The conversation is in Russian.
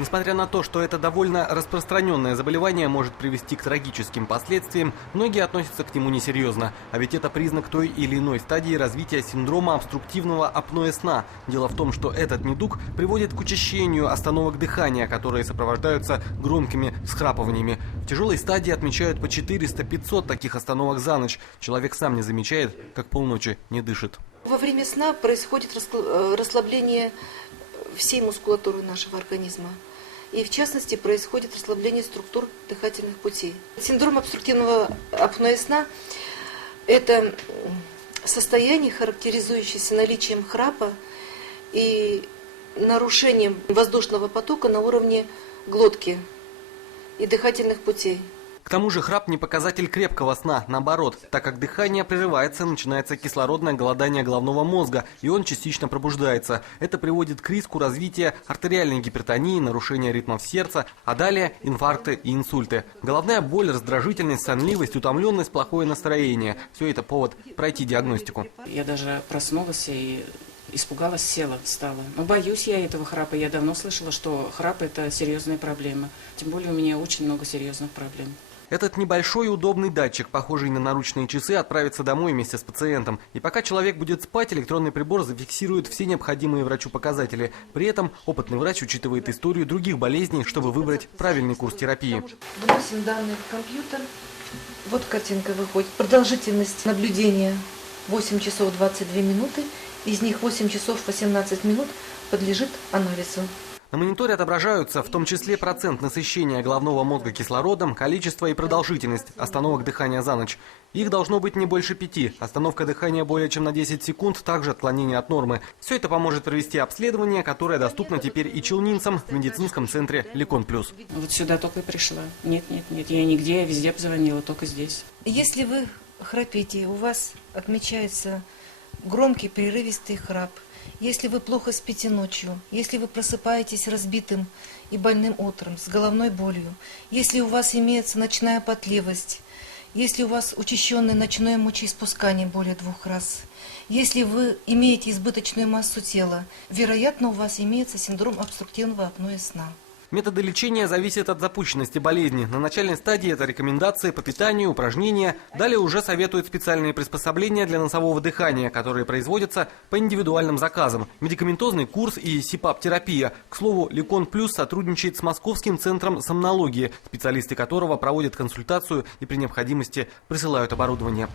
Несмотря на то, что это довольно распространенное заболевание может привести к трагическим последствиям, многие относятся к нему несерьезно. А ведь это признак той или иной стадии развития синдрома обструктивного апноэ сна. Дело в том, что этот недуг приводит к учащению остановок дыхания, которые сопровождаются громкими всхрапываниями. В тяжелой стадии отмечают по 400-500 таких остановок за ночь. Человек сам не замечает, как полночи не дышит. Во время сна происходит расслабление всей мускулатуры нашего организма. И в частности происходит расслабление структур дыхательных путей. Синдром обструктивного апноэ сна – это состояние, характеризующееся наличием храпа и нарушением воздушного потока на уровне глотки и дыхательных путей. К тому же храп не показатель крепкого сна, наоборот, так как дыхание прерывается, начинается кислородное голодание головного мозга, и он частично пробуждается. Это приводит к риску развития артериальной гипертонии, нарушения ритмов сердца, а далее инфаркты и инсульты. Головная боль, раздражительность, сонливость, утомленность, плохое настроение – все это повод пройти диагностику. Я даже проснулась и испугалась, села, встала. Но боюсь я этого храпа. Я давно слышала, что храп – это серьезная проблема. Тем более у меня очень много серьезных проблем. Этот небольшой удобный датчик, похожий на наручные часы, отправится домой вместе с пациентом. И пока человек будет спать, электронный прибор зафиксирует все необходимые врачу показатели. При этом опытный врач учитывает историю других болезней, чтобы выбрать правильный курс терапии. Вносим данные в компьютер. Вот картинка выходит. Продолжительность наблюдения 8 часов 22 минуты. Из них 8 часов 18 минут подлежит анализу. На мониторе отображаются в том числе процент насыщения головного мозга кислородом, количество и продолжительность остановок дыхания за ночь. Их должно быть не больше 5. Остановка дыхания более чем на 10 секунд, также отклонение от нормы. Все это поможет провести обследование, которое доступно теперь и челнинцам в медицинском центре Лекон Плюс. Вот сюда только и пришла. Нет, я нигде, я везде позвонила, только здесь. Если вы храпите, у вас отмечается громкий прерывистый храп. Если вы плохо спите ночью, если вы просыпаетесь разбитым и больным утром, с головной болью, если у вас имеется ночная потливость, если у вас учащенное ночное мочеиспускание более 2 раз, если вы имеете избыточную массу тела, вероятно, у вас имеется синдром обструктивного апноэ сна. Методы лечения зависят от запущенности болезни. На начальной стадии это рекомендации по питанию, упражнения. Далее уже советуют специальные приспособления для носового дыхания, которые производятся по индивидуальным заказам. Медикаментозный курс и СИПАП-терапия. К слову, Лекон Плюс сотрудничает с Московским центром сомнологии, специалисты которого проводят консультацию и при необходимости присылают оборудование.